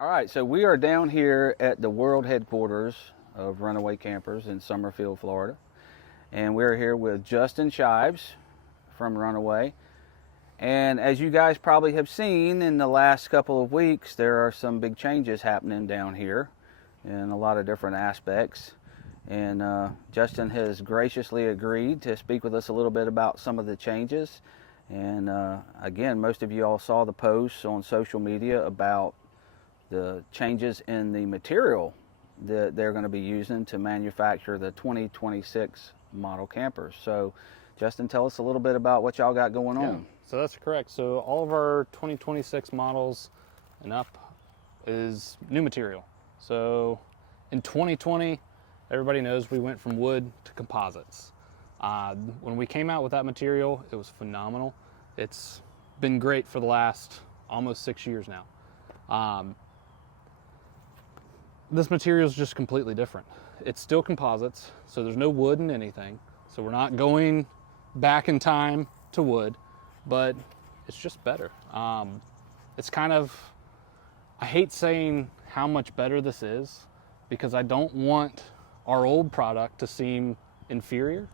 All right, so we are down here at the world headquarters of Runaway Campers in Summerfield, Florida. And we're here with Justin Shives from Runaway. And as you guys probably have seen in the last couple of weeks, there are some big changes happening down here in a lot of different aspects. And Justin has graciously agreed to speak with us a little bit about some of the changes. And again, most of you all saw the posts on social media about the changes in the material that they're going to be using to manufacture the 2026 model campers. So Justin, tell us a little bit about what y'all got going on. So that's correct. So all of our 2026 models and up is new material. So in 2020, everybody knows we went from wood to composites. When we came out with that material, it was phenomenal. It's been great for the last almost 6 years now. This material is just completely different. It's still composites, so there's no wood in anything. So we're not going back in time to wood, but it's just better. It's kind of, I hate saying how much better this is because I don't want our old product to seem inferior.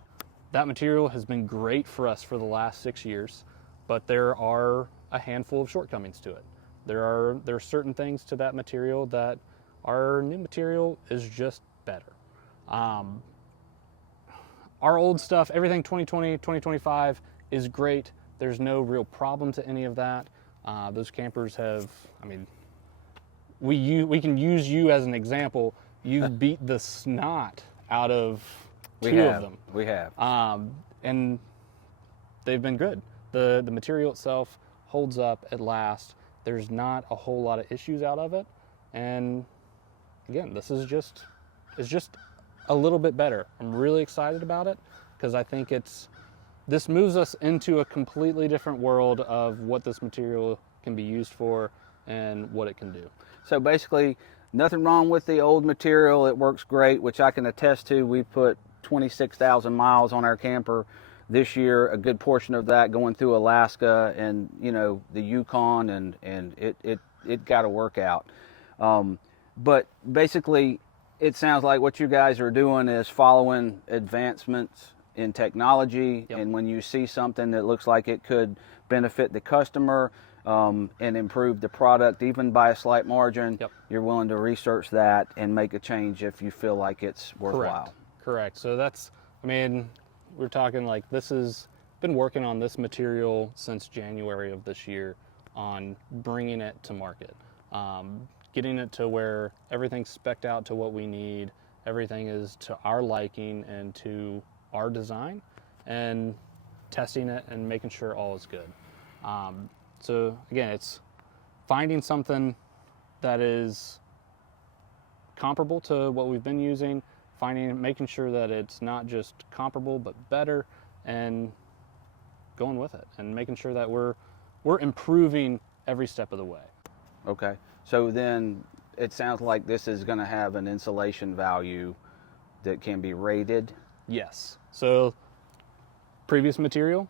That material has been great for us for the last 6 years, but there are a handful of shortcomings to it. There are certain things to that material that our new material is just better. Our old stuff, everything 2020, 2025 is great. There's no real problem to any of that. Those campers have, I mean, we can use you as an example. You've beat the snot out of two of them. We have. And they've been good. The material itself holds up at last. There's not a whole lot of issues out of it. And again, this is just a little bit better. I'm really excited about it because I think this moves us into a completely different world of what this material can be used for and what it can do. So basically, nothing wrong with the old material. It works great, which I can attest to. We put 26,000 miles on our camper this year, a good portion of that going through Alaska and, you know, the Yukon, and it got to work out. But basically, it sounds like what you guys are doing is following advancements in technology. Yep. And when you see something that looks like it could benefit the customer and improve the product even by a slight margin, Yep. you're willing to research that and make a change if you feel like it's worthwhile. Correct. So that's, I mean, we're talking like this has been working on this material since January of this year on bringing it to market. Getting it to where everything's spec'd out to what we need, everything is to our liking and to our design, and testing it and making sure all is good. So again, it's finding something that is comparable to what we've been using, making sure that it's not just comparable but better, and going with it and making sure that we're improving every step of the way. Okay. So then it sounds like this is going to have an insulation value that can be rated. Yes. So previous material,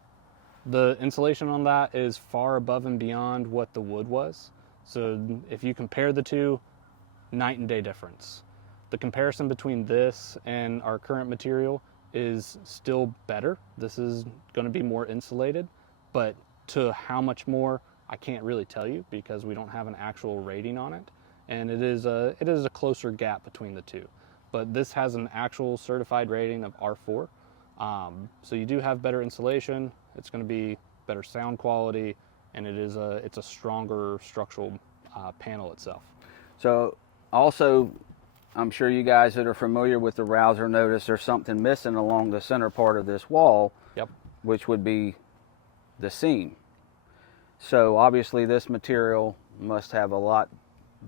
the insulation on that is far above and beyond what the wood was. So if you compare the two, night and day difference. The comparison between this and our current material is still better. This is going to be more insulated, but to how much more, I can't really tell you because we don't have an actual rating on it, and it is a closer gap between the two. But this has an actual certified rating of R4, so you do have better insulation. It's going to be better sound quality, and it's a stronger structural panel itself. So also, I'm sure you guys that are familiar with the Rouser notice there's something missing along the center part of this wall. Yep. Which would be the seam. So obviously this material must have a lot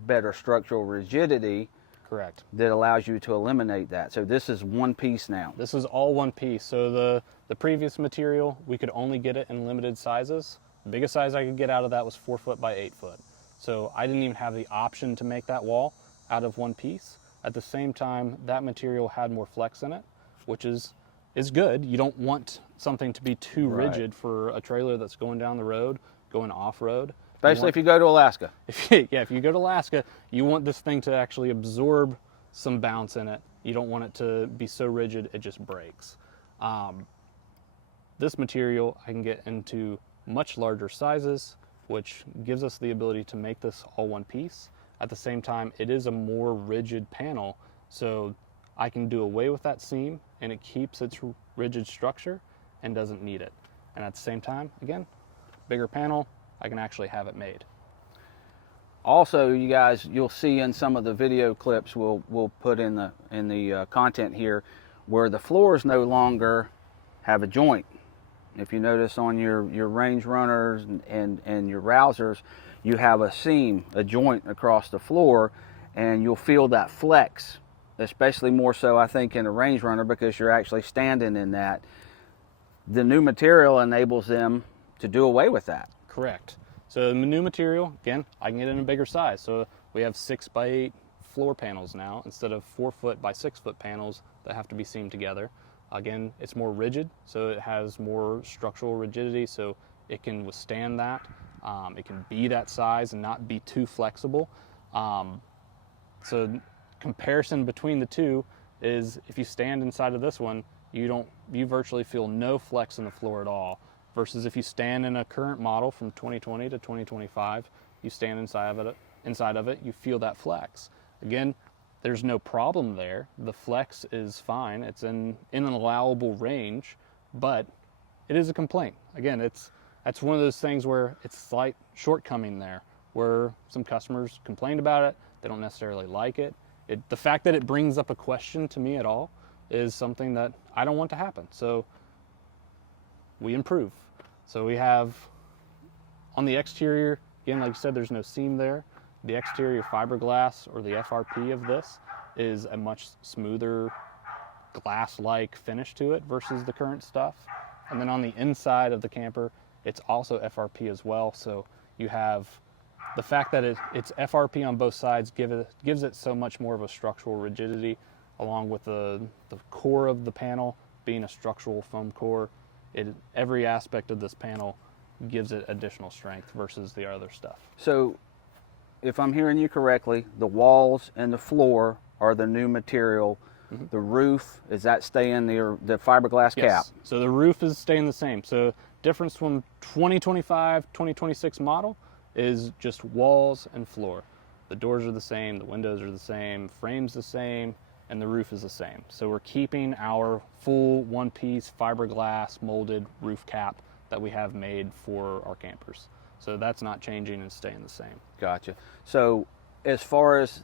better structural rigidity. Correct. That allows you to eliminate that. So this is one piece now. This is all one piece. So the previous material, we could only get it in limited sizes. The biggest size I could get out of that was 4 foot by 8 foot. So I didn't even have the option to make that wall out of one piece. At the same time, that material had more flex in it, which is good. You don't want something to be too rigid for a trailer that's going down the road, going off-road. Especially if you go to Alaska. If you go to Alaska, you want this thing to actually absorb some bounce in it. You don't want it to be so rigid it just breaks. This material I can get into much larger sizes, which gives us the ability to make this all one piece. At the same time, it is a more rigid panel, so I can do away with that seam and it keeps its rigid structure and doesn't need it. And at the same time, again, bigger panel, I can actually have it made. Also, you guys, you'll see in some of the video clips we'll put in the content here, where the floors no longer have a joint. If you notice on your range runners and your Rousers, you have a seam, a joint across the floor, and you'll feel that flex, especially more so I think in a range runner because you're actually standing in that. The new material enables them to do away with that. Correct. So the new material, again, I can get in a bigger size. So we have 6x8 floor panels now instead of 4-foot by 6-foot panels that have to be seamed together. Again, it's more rigid, so it has more structural rigidity, so it can withstand that. It can be that size and not be too flexible. So comparison between the two is if you stand inside of this one, you virtually feel no flex in the floor at all. Versus if you stand in a current model from 2020 to 2025, you stand inside of it, you feel that flex. Again, there's no problem there. The flex is fine. It's in an allowable range, but it is a complaint. Again, that's one of those things where it's a slight shortcoming there, where some customers complained about it. They don't necessarily like it. The fact that it brings up a question to me at all is something that I don't want to happen. So we improve. So we have on the exterior, again, like you said, there's no seam there. The exterior fiberglass, or the FRP of this, is a much smoother glass-like finish to it versus the current stuff. And then on the inside of the camper, it's also FRP as well. So you have the fact that it's FRP on both sides gives it so much more of a structural rigidity, along with the core of the panel being a structural foam core. Every aspect of this panel gives it additional strength versus the other stuff. So if I'm hearing you correctly, the walls and the floor are the new material. Mm-hmm. The roof, is that staying the fiberglass cap? Yes. So the roof is staying the same. So difference from 2025, 2026 model is just walls and floor. The doors are the same, the windows are the same, frame's the same, and the roof is the same. So we're keeping our full one-piece fiberglass molded roof cap that we have made for our campers. So that's not changing and staying the same. Gotcha. So as far as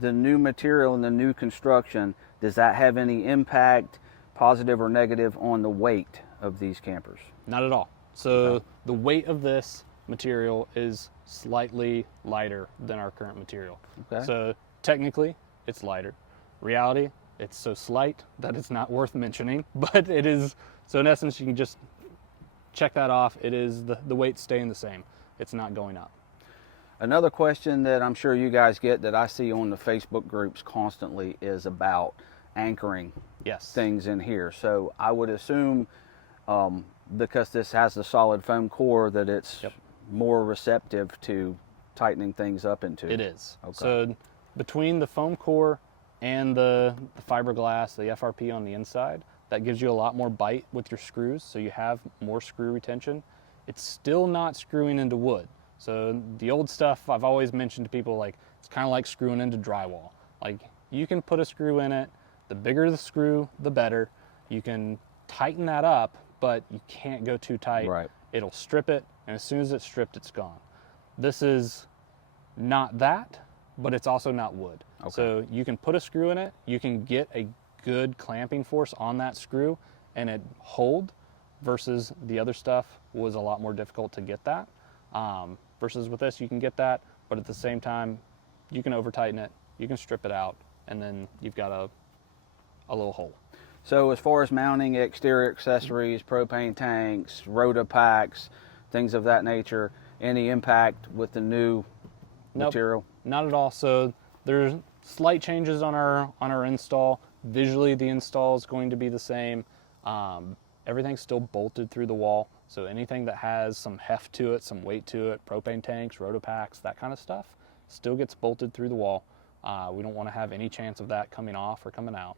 the new material and the new construction, does that have any impact, positive or negative, on the weight of these campers? Not at all. So the weight of this material is slightly lighter than our current material. Okay. So technically it's lighter. Reality, it's so slight that it's not worth mentioning, but it is. So in essence, you can just check that off. It is the weight staying the same. It's not going up. Another question that I'm sure you guys get that I see on the Facebook groups constantly is about anchoring things in here. So I would assume because this has the solid foam core that it's more receptive to tightening things up into. It is. Okay. So between the foam core and the fiberglass, the FRP on the inside, that gives you a lot more bite with your screws, so you have more screw retention. It's still not screwing into wood. So the old stuff I've always mentioned to people, like, it's kind of like screwing into drywall. Like, you can put a screw in it, the bigger the screw, the better. You can tighten that up, but you can't go too tight. Right. It'll strip it, and as soon as it's stripped, it's gone. This is not that, but it's also not wood. Okay. So you can put a screw in it, you can get a good clamping force on that screw, and it hold, versus the other stuff was a lot more difficult to get that. Versus with this, you can get that, but at the same time, you can over tighten it, you can strip it out, and then you've got a little hole. So as far as mounting exterior accessories, propane tanks, rota packs, things of that nature, any impact with the new material? Not at all. So there's slight changes on our install. Visually, the install is going to be the same. everything's still bolted through the wall. So anything that has some heft to it, some weight to it, propane tanks, rotopacks, that kind of stuff, still gets bolted through the wall. We don't want to have any chance of that coming off or coming out.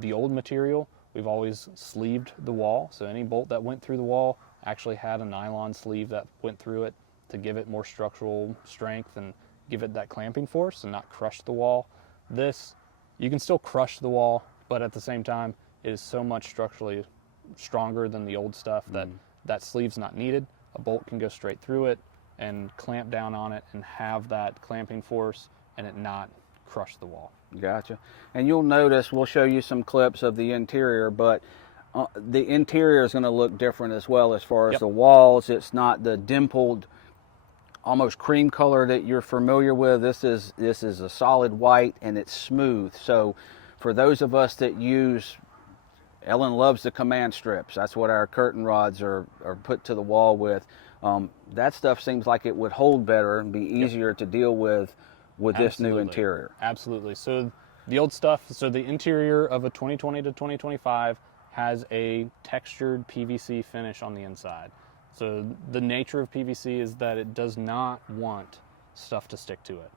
The old material, we've always sleeved the wall. So any bolt that went through the wall actually had a nylon sleeve that went through it to give it more structural strength and give it that clamping force and not crush the wall. This, you can still crush the wall, but at the same time, it is so much structurally stronger than the old stuff that that sleeve's not needed. A bolt can go straight through it and clamp down on it and have that clamping force and it not crush the wall. Gotcha. And you'll notice, we'll show you some clips of the interior, but the interior is going to look different as well as far as the walls. It's not the dimpled, almost cream color that you're familiar with. This is a solid white and it's smooth. So for those of us that use, Ellen loves the command strips. That's what our curtain rods are put to the wall with. That stuff seems like it would hold better and be easier to deal with this new interior. Absolutely. So the old stuff, so the interior of a 2020 to 2025 has a textured PVC finish on the inside. So the nature of PVC is that it does not want stuff to stick to it.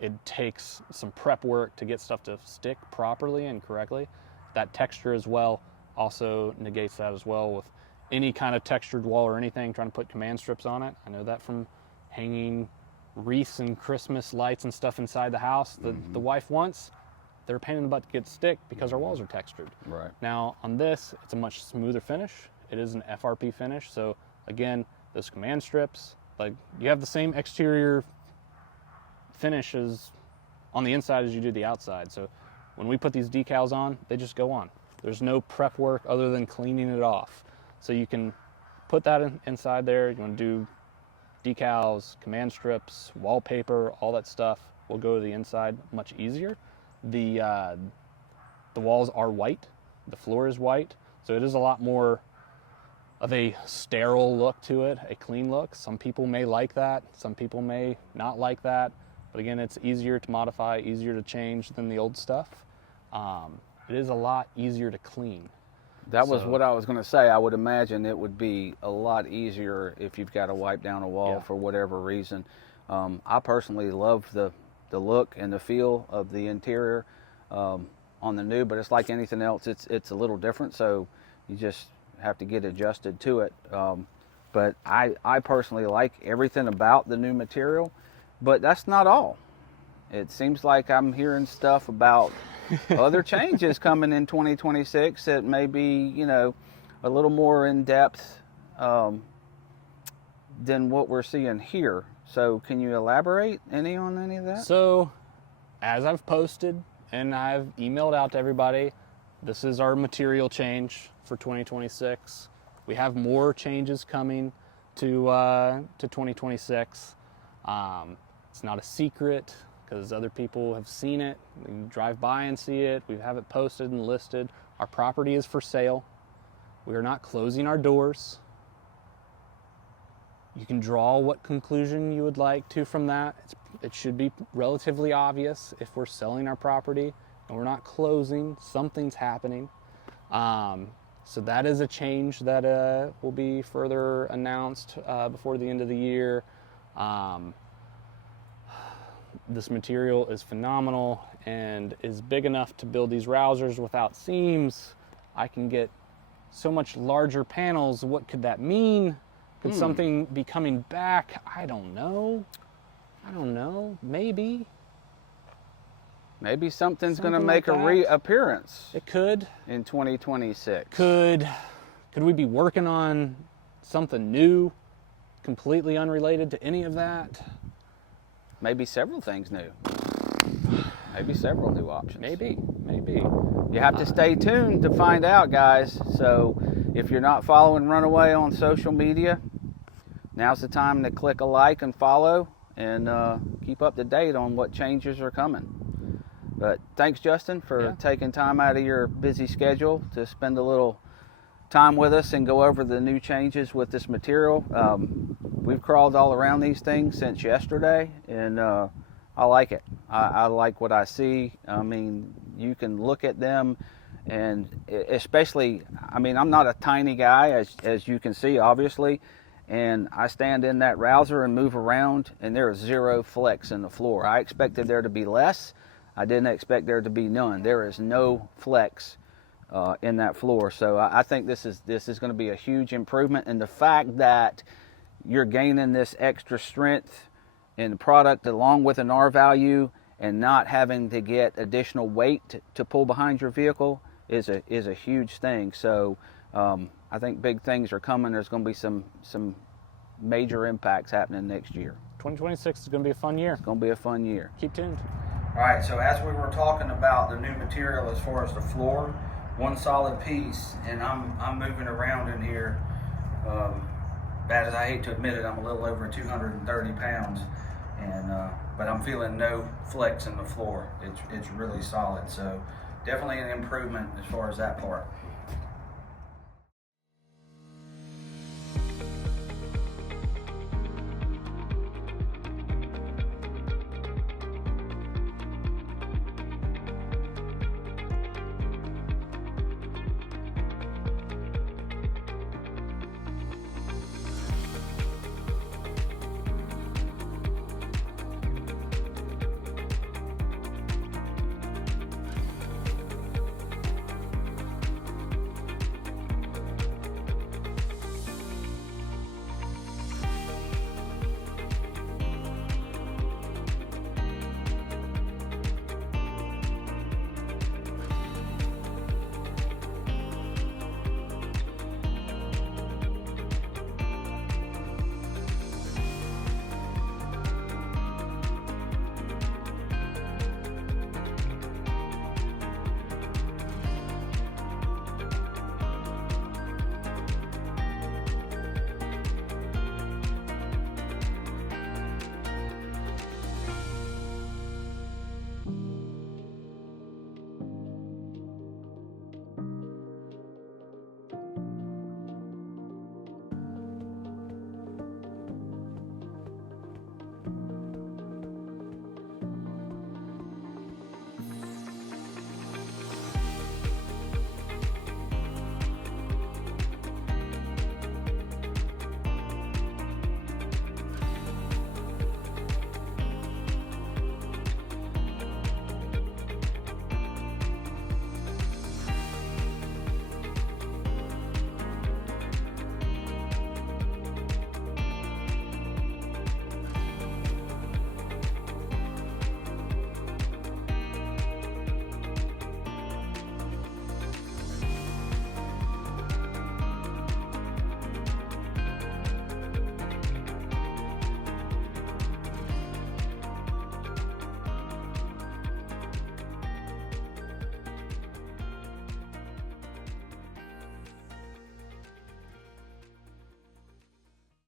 It takes some prep work to get stuff to stick properly and correctly. That texture as well also negates that as well with any kind of textured wall or anything, trying to put command strips on it. I know that from hanging wreaths and Christmas lights and stuff inside the house that the wife wants. They're a pain in the butt to get stick because our walls are textured. Right. Now on this, it's a much smoother finish. It is an FRP finish. So again, those command strips, like you have the same exterior finish as on the inside as you do the outside. So when we put these decals on, they just go on. There's no prep work other than cleaning it off. So you can put that inside there. You want to do decals, command strips, wallpaper, all that stuff will go to the inside much easier. The walls are white. The floor is white. So it is a lot more of a sterile look to it, a clean look. Some people may like that. Some people may not like that. But again, it's easier to modify, easier to change than the old stuff. It is a lot easier to clean. That was what I was going to say. I would imagine it would be a lot easier if you've got to wipe down a wall for whatever reason. I personally love the look and the feel of the interior on the new, but it's like anything else. It's a little different, so you just have to get adjusted to it. But I personally like everything about the new material, but that's not all. It seems like I'm hearing stuff about other changes coming in 2026 that may be, you know, a little more in depth than what we're seeing here. So can you elaborate on any of that? So as I've posted and I've emailed out to everybody, this is our material change for 2026. We have more changes coming to 2026. It's not a secret because other people have seen it. We can drive by and see it. We have it posted and listed. Our property is for sale. We are not closing our doors. You can draw what conclusion you would like to from that. It should be relatively obvious if we're selling our property and we're not closing, something's happening. So that is a change that will be further announced before the end of the year. This material is phenomenal and is big enough to build these rousers without seams. I can get so much larger panels. What could that mean? Could something be coming back? I don't know. Maybe. Maybe something's going to make a reappearance. It could. In 2026. Could we be working on something new, completely unrelated to any of that? Maybe several things new. Maybe several new options. Maybe. You have to stay tuned to find out, guys. So if you're not following Runaway on social media, now's the time to click a like and follow and keep up to date on what changes are coming. But thanks, Justin, for taking time out of your busy schedule to spend a little time with us and go over the new changes with this material. We've crawled all around these things since yesterday, and I like it. I like what I see. I mean, you can look at them And especially, I mean, I'm not a tiny guy, as you can see, obviously, and I stand in that rouser and move around, and there is zero flex in the floor. I expected there to be less. I didn't expect there to be none. There is no flex in that floor. So I think this is going to be a huge improvement. And the fact that you're gaining this extra strength in the product along with an R value and not having to get additional weight to pull behind your vehicle is a huge thing. So I think big things are coming. There's going to be some major impacts happening next year. 2026 is going to be a fun year. It's going to be a fun year. Keep tuned. All right, so as we were talking about the new material as far as the floor, one solid piece, and I'm moving around in here. Bad as I hate to admit it, I'm a little over 230 pounds, and but I'm feeling no flex in the floor. It's really solid, so definitely an improvement as far as that part.